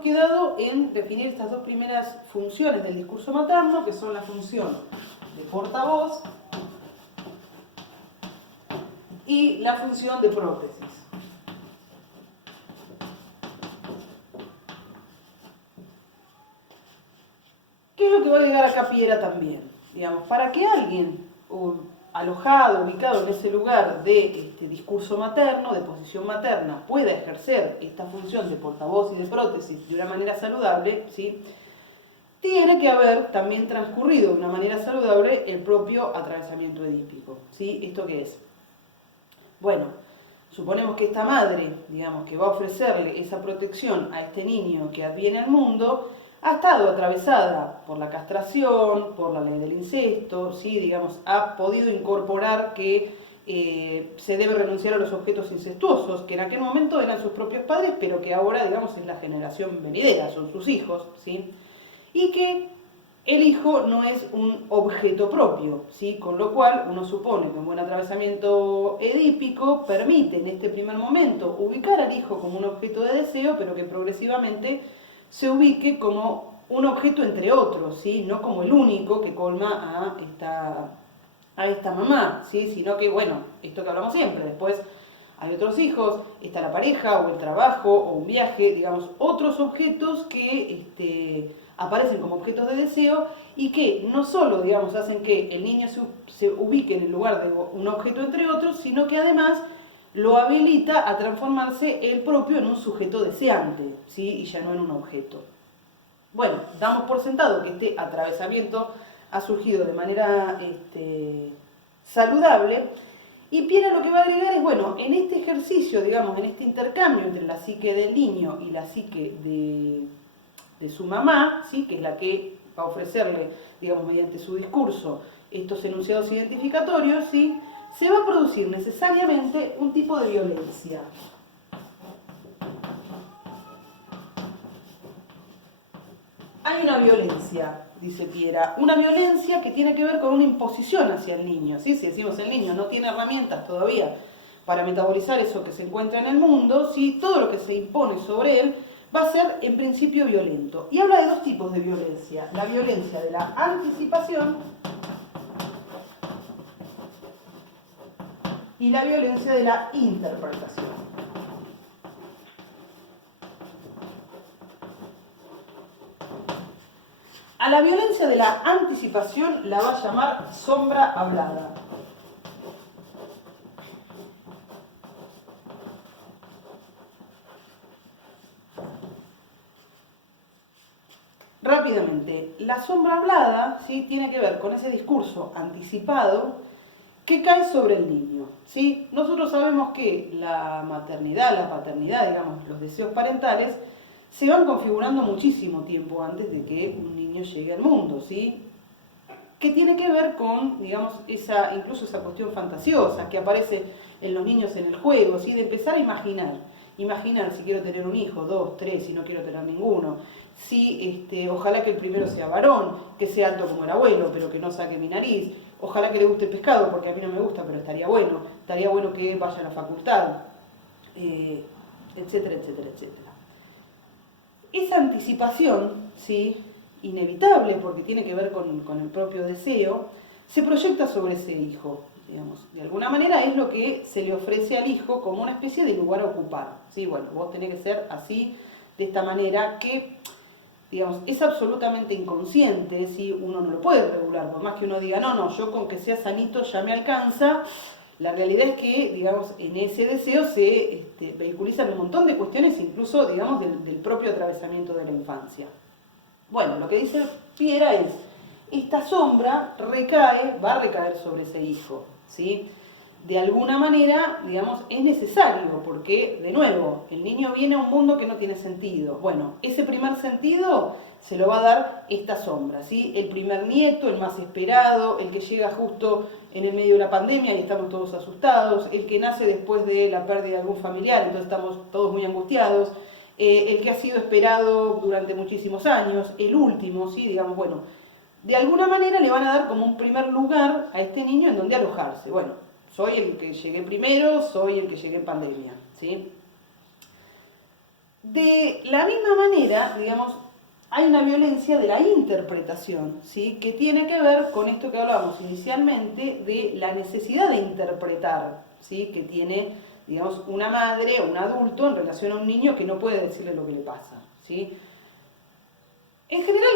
quedado en definir estas dos primeras funciones del discurso materno, que son la función de portavoz y la función de prótesis. ¿Qué es lo que va a llegar acá Piera también? Digamos, para que alguien alojado, ubicado en ese lugar de discurso materno, de posición materna, pueda ejercer esta función de portavoz y de prótesis de una manera saludable, ¿sí? Tiene que haber también transcurrido de una manera saludable el propio atravesamiento edípico, ¿sí? ¿Esto qué es? Bueno, suponemos que esta madre, digamos, que va a ofrecerle esa protección a este niño que adviene al mundo, ha estado atravesada por la castración, por la ley del incesto, ¿sí? Digamos, ha podido incorporar que se debe renunciar a los objetos incestuosos, que en aquel momento eran sus propios padres, pero que ahora, digamos, es la generación venidera, son sus hijos, ¿sí? Y que el hijo no es un objeto propio, ¿sí? Con lo cual uno supone que un buen atravesamiento edípico permite en este primer momento ubicar al hijo como un objeto de deseo, pero que progresivamente se ubique como un objeto entre otros, ¿sí? No como el único que colma a esta mamá, ¿sí? Sino que, bueno, esto que hablamos siempre, después hay otros hijos, está la pareja o el trabajo o un viaje, digamos, otros objetos que aparecen como objetos de deseo y que no solo, digamos, hacen que el niño se ubique en el lugar de un objeto entre otros, sino que además lo habilita a transformarse él propio en un sujeto deseante, ¿sí? Y ya no en un objeto. Bueno, damos por sentado que este atravesamiento ha surgido de manera saludable, y Piera lo que va a agregar es, bueno, en este ejercicio, digamos, en este intercambio entre la psique del niño y la psique de su mamá, ¿sí? Que es la que va a ofrecerle, digamos, mediante su discurso, estos enunciados identificatorios, ¿sí? Se va a producir necesariamente un tipo de violencia. Hay una violencia, dice Piera, una violencia que tiene que ver con una imposición hacia el niño, ¿sí? Si decimos el niño no tiene herramientas todavía para metabolizar eso que se encuentra en el mundo, ¿sí? Todo lo que se impone sobre él va a ser en principio violento. Y habla de dos tipos de violencia, la violencia de la anticipación y la violencia de la interpretación. A la violencia de la anticipación la va a llamar sombra hablada. Rápidamente, la sombra hablada, ¿sí? Tiene que ver con ese discurso anticipado que cae sobre el niño, ¿sí? Nosotros sabemos que la maternidad, la paternidad, digamos, los deseos parentales, se van configurando muchísimo tiempo antes de que un niño llegue al mundo, ¿sí? Que tiene que ver con, digamos, incluso esa cuestión fantasiosa que aparece en los niños en el juego, ¿sí? De empezar a imaginar si quiero tener un hijo, 2, 3, si no quiero tener ninguno, si ojalá que el primero sea varón, que sea alto como el abuelo, pero que no saque mi nariz, ojalá que le guste el pescado, porque a mí no me gusta, pero estaría bueno que vaya a la facultad, etcétera, etcétera, etcétera. Esa anticipación, ¿sí? Inevitable, porque tiene que ver con el propio deseo, se proyecta sobre ese hijo, digamos. De alguna manera es lo que se le ofrece al hijo como una especie de lugar a ocupar, ¿sí? Bueno, vos tenés que ser así, de esta manera, que, digamos, es absolutamente inconsciente, ¿sí? Uno no lo puede regular, por más que uno diga, no, yo con que sea sanito ya me alcanza. La realidad es que, digamos, en ese deseo se vehiculizan un montón de cuestiones, incluso, digamos, del propio atravesamiento de la infancia. Bueno, lo que dice Piera es, esta sombra va a recaer sobre ese hijo, ¿sí? De alguna manera, digamos, es necesario, porque, de nuevo, el niño viene a un mundo que no tiene sentido. Bueno, ese primer sentido se lo va a dar esta sombra, ¿sí? El primer nieto, el más esperado, el que llega justo en el medio de la pandemia y estamos todos asustados, el que nace después de la pérdida de algún familiar, entonces estamos todos muy angustiados, el que ha sido esperado durante muchísimos años, el último, ¿sí? Digamos, bueno, de alguna manera le van a dar como un primer lugar a este niño en donde alojarse. Bueno, soy el que llegué primero, soy el que llegué en pandemia, ¿sí? De la misma manera, digamos, hay una violencia de la interpretación, ¿sí? Que tiene que ver con esto que hablábamos inicialmente de la necesidad de interpretar, ¿sí? Que tiene, digamos, una madre o un adulto en relación a un niño que no puede decirle lo que le pasa, ¿sí? En general,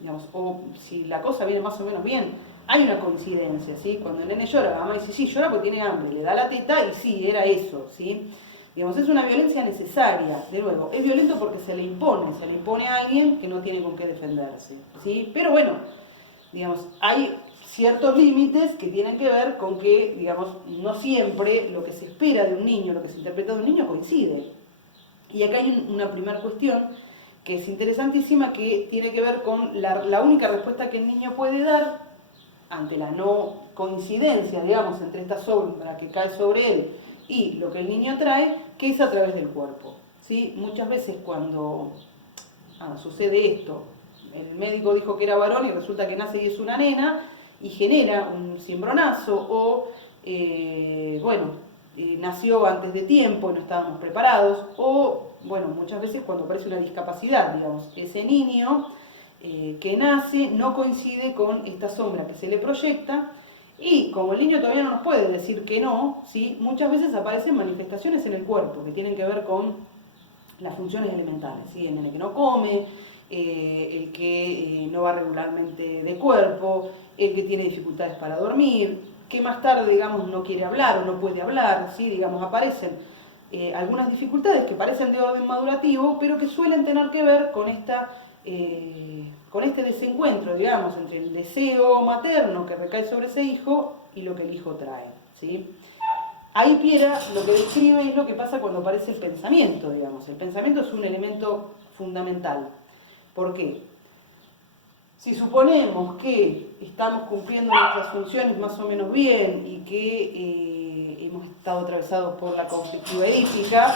digamos, o si la cosa viene más o menos bien, hay una coincidencia, ¿sí? Cuando el nene llora, la mamá dice, sí, llora porque tiene hambre, le da la teta y sí, era eso, ¿sí? Digamos, es una violencia necesaria, de nuevo, es violento porque se le impone a alguien que no tiene con qué defenderse, ¿sí? Pero bueno, digamos, hay ciertos límites que tienen que ver con que, digamos, no siempre lo que se espera de un niño, lo que se interpreta de un niño coincide. Y acá hay una primera cuestión que es interesantísima, que tiene que ver con la única respuesta que el niño puede dar ante la no coincidencia, digamos, entre esta sombra que cae sobre él y lo que el niño trae, que es a través del cuerpo, ¿sí? Muchas veces cuando sucede esto, el médico dijo que era varón y resulta que nace y es una nena, y genera un cimbronazo, o, nació antes de tiempo y no estábamos preparados, o, bueno, muchas veces cuando aparece una discapacidad, digamos, ese niño que nace no coincide con esta sombra que se le proyecta, y como el niño todavía no nos puede decir que no, ¿sí? Muchas veces aparecen manifestaciones en el cuerpo que tienen que ver con las funciones elementales, ¿sí? El nene que no come, el que no va regularmente de cuerpo, el que tiene dificultades para dormir, que más tarde, digamos, no quiere hablar o no puede hablar, ¿sí? Digamos, aparecen algunas dificultades que parecen de orden madurativo, pero que suelen tener que ver con con este desencuentro, digamos, entre el deseo materno que recae sobre ese hijo y lo que el hijo trae, ¿sí? Ahí Piera lo que describe es lo que pasa cuando aparece el pensamiento, digamos. El pensamiento es un elemento fundamental. ¿Por qué? Si suponemos que estamos cumpliendo nuestras funciones más o menos bien y que hemos estado atravesados por la conflictiva edípica,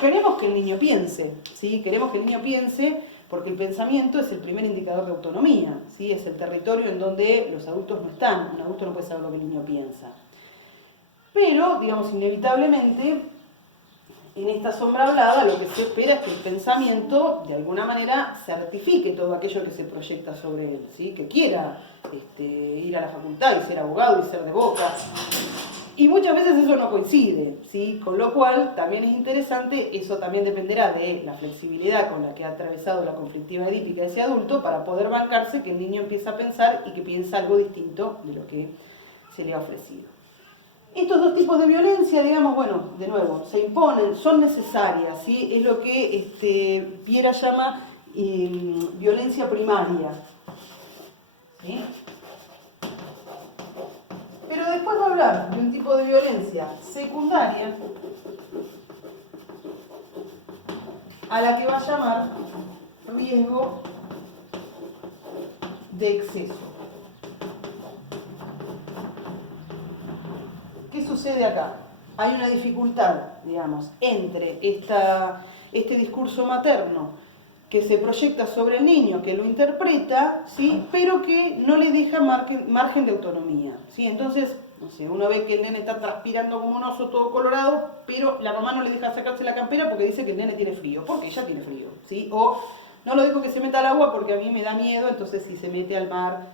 queremos que el niño piense, ¿sí? Queremos que el niño piense porque el pensamiento es el primer indicador de autonomía, ¿sí? Es el territorio en donde los adultos no están. Un adulto no puede saber lo que el niño piensa. Pero, digamos, inevitablemente, en esta sombra hablada lo que se espera es que el pensamiento, de alguna manera, certifique todo aquello que se proyecta sobre él, ¿sí? Que quiera ir a la facultad y ser abogado y ser de Boca. Y muchas veces eso no coincide, ¿sí? Con lo cual, también es interesante, eso también dependerá de la flexibilidad con la que ha atravesado la conflictiva edípica de ese adulto para poder bancarse que el niño empieza a pensar y que piensa algo distinto de lo que se le ha ofrecido. Estos dos tipos de violencia, digamos, bueno, de nuevo, se imponen, son necesarias, ¿sí? Es lo que Piera llama violencia primaria, ¿sí? Pero después va a hablar de un tipo de violencia secundaria a la que va a llamar riesgo de exceso. ¿Qué sucede acá? Hay una dificultad, digamos, entre este discurso materno que se proyecta sobre el niño, que lo interpreta, ¿sí? Pero que no le deja margen de autonomía, ¿sí? Entonces, no sé, uno ve que el nene está transpirando como un oso todo colorado, pero la mamá no le deja sacarse la campera porque dice que el nene tiene frío, porque ella tiene frío, ¿sí? O no lo dejo que se meta al agua porque a mí me da miedo, entonces si se mete al mar.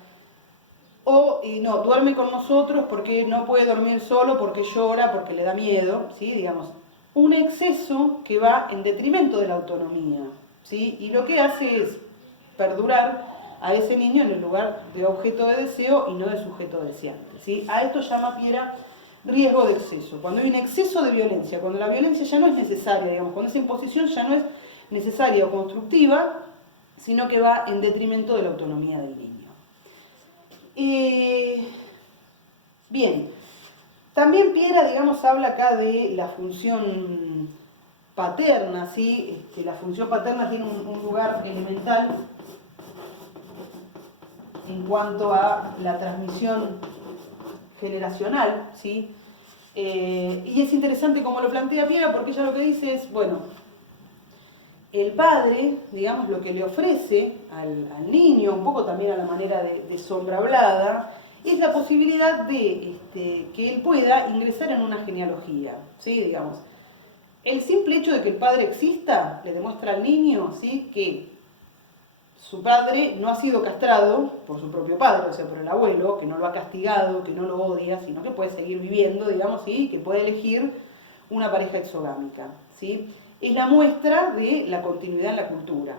O no, duerme con nosotros porque no puede dormir solo, porque llora, porque le da miedo, ¿sí? Digamos, un exceso que va en detrimento de la autonomía, ¿sí? Y lo que hace es perdurar a ese niño en el lugar de objeto de deseo y no de sujeto deseante, ¿sí? A esto llama Piera riesgo de exceso. Cuando hay un exceso de violencia, cuando la violencia ya no es necesaria, digamos, cuando esa imposición ya no es necesaria o constructiva, sino que va en detrimento de la autonomía del niño. Bien, también Piera, digamos, habla acá de la función paterna, ¿sí? La función paterna tiene un lugar elemental en cuanto a la transmisión generacional, ¿sí? Y es interesante como lo plantea Piera porque ella lo que dice es, bueno, el padre, digamos, lo que le ofrece al niño, un poco también a la manera de sombra hablada, es la posibilidad de que él pueda ingresar en una genealogía, ¿sí? Digamos, El simple hecho de que el padre exista le demuestra al niño, ¿sí?, que su padre no ha sido castrado por su propio padre, o sea, por el abuelo, que no lo ha castigado, que no lo odia, sino que puede seguir viviendo, digamos, ¿sí?, que puede elegir una pareja exogámica, ¿sí? Es la muestra de la continuidad en la cultura.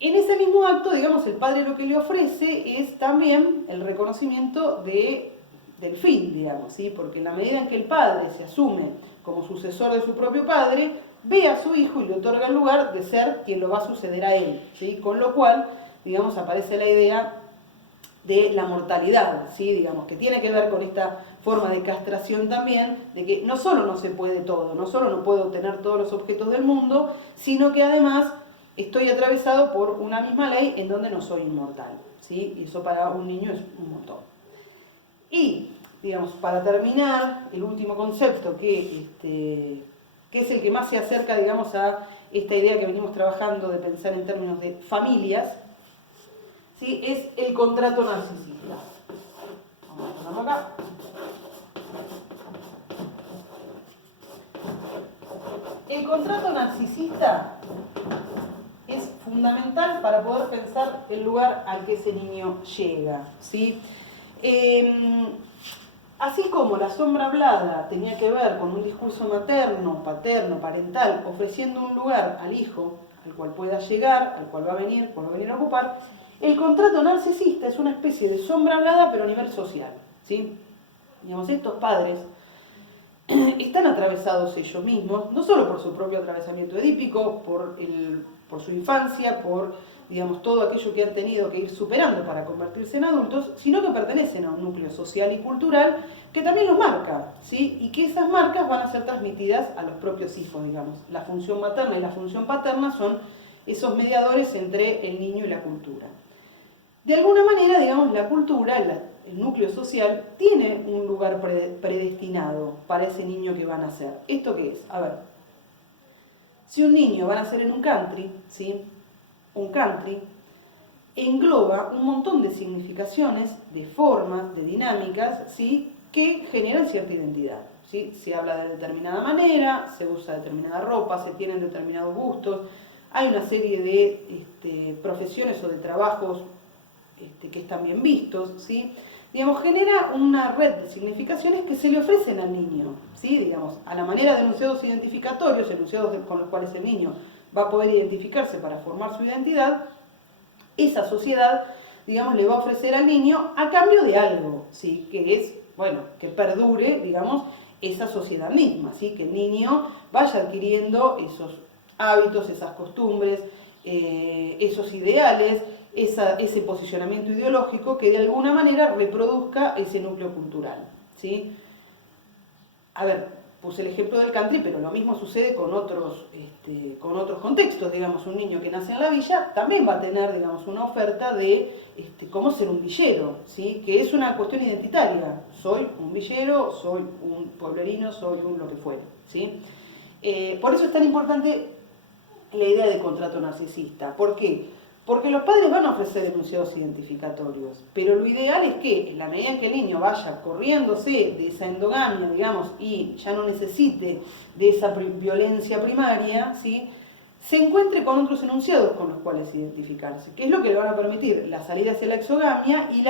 En ese mismo acto, digamos, el padre lo que le ofrece es también el reconocimiento del fin, digamos, ¿sí? Porque en la medida en que el padre se asume como sucesor de su propio padre, ve a su hijo y le otorga el lugar de ser quien lo va a suceder a él, ¿sí? Con lo cual, digamos, aparece la idea de la mortalidad, ¿sí?, digamos, que tiene que ver con esta forma de castración también, de que no solo no se puede todo, no solo no puedo tener todos los objetos del mundo, sino que además estoy atravesado por una misma ley en donde no soy inmortal, ¿sí? Y eso para un niño es un montón. Y, digamos, para terminar, el último concepto que es el que más se acerca, digamos, a esta idea que venimos trabajando de pensar en términos de familias, ¿sí?, es el contrato narcisista. Vamos a ponerlo acá. El contrato narcisista es fundamental para poder pensar el lugar al que ese niño llega, ¿sí? Así como la sombra hablada tenía que ver con un discurso materno, paterno, parental, ofreciendo un lugar al hijo al cual pueda llegar, al cual va a venir a ocupar, el contrato narcisista es una especie de sombra hablada pero a nivel social, ¿sí? Digamos, estos padres están atravesados ellos mismos, no solo por su propio atravesamiento edípico, por su infancia, por, digamos, todo aquello que han tenido que ir superando para convertirse en adultos, sino que pertenecen a un núcleo social y cultural que también los marca, ¿sí? Y que esas marcas van a ser transmitidas a los propios hijos, digamos. La función materna y la función paterna son esos mediadores entre el niño y la cultura. De alguna manera, digamos, la cultura, el núcleo social, tiene un lugar predestinado para ese niño que va a nacer. ¿Esto qué es? A ver, si un niño va a nacer en un country, ¿sí?, un country engloba un montón de significaciones, de formas, de dinámicas, ¿sí?, que generan cierta identidad, ¿sí? Se habla de determinada manera, se usa determinada ropa, se tienen determinados gustos, hay una serie de profesiones o de trabajos que están bien vistos, ¿sí? Digamos, genera una red de significaciones que se le ofrecen al niño, ¿sí? Digamos, a la manera de enunciados identificatorios, enunciados con los cuales el niño va a poder identificarse para formar su identidad, esa sociedad, digamos, le va a ofrecer al niño a cambio de algo, ¿sí?, que es, bueno, que perdure, digamos, esa sociedad misma, ¿sí?, que el niño vaya adquiriendo esos hábitos, esas costumbres, esos ideales, ese posicionamiento ideológico que de alguna manera reproduzca ese núcleo cultural, ¿sí? A ver, puse el ejemplo del country, pero lo mismo sucede con otros contextos. Digamos, un niño que nace en la villa también va a tener, digamos, una oferta de cómo ser un villero, ¿sí?, que es una cuestión identitaria. Soy un villero, soy un pueblerino, soy un lo que fuere, ¿sí? Por eso es tan importante la idea de contrato narcisista. ¿Por qué? Porque los padres van a ofrecer enunciados identificatorios, pero lo ideal es que, en la medida en que el niño vaya corriéndose de esa endogamia, digamos, y ya no necesite de esa violencia primaria, ¿sí?, se encuentre con otros enunciados con los cuales identificarse, que es lo que le van a permitir la salida hacia la exogamia y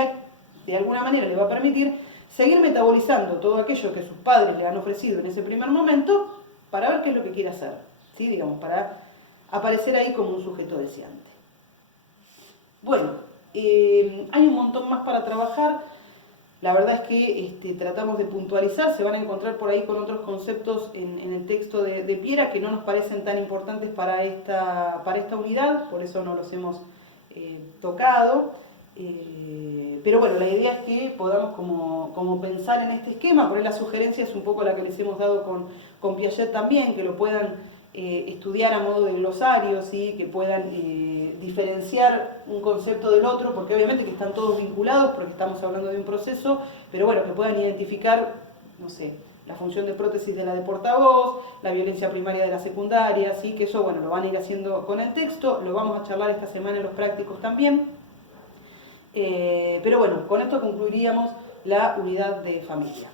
de alguna manera le va a permitir seguir metabolizando todo aquello que sus padres le han ofrecido en ese primer momento para ver qué es lo que quiere hacer, ¿sí?, digamos, para aparecer ahí como un sujeto deseante. Bueno, hay un montón más para trabajar. La verdad es que tratamos de puntualizar, se van a encontrar por ahí con otros conceptos en el texto de Piera que no nos parecen tan importantes para esta unidad, por eso no los hemos tocado. Pero bueno, la idea es que podamos como pensar en este esquema. Por ahí la sugerencia es un poco la que les hemos dado con Piaget también, que lo puedan estudiar a modo de glosario, ¿sí?, que puedan diferenciar un concepto del otro, porque obviamente que están todos vinculados, porque estamos hablando de un proceso, pero bueno, que puedan identificar, no sé, la función de prótesis de la de portavoz, la violencia primaria de la secundaria, ¿sí?, que eso, bueno, lo van a ir haciendo con el texto, lo vamos a charlar esta semana en los prácticos también. Pero bueno, con esto concluiríamos la unidad de familia.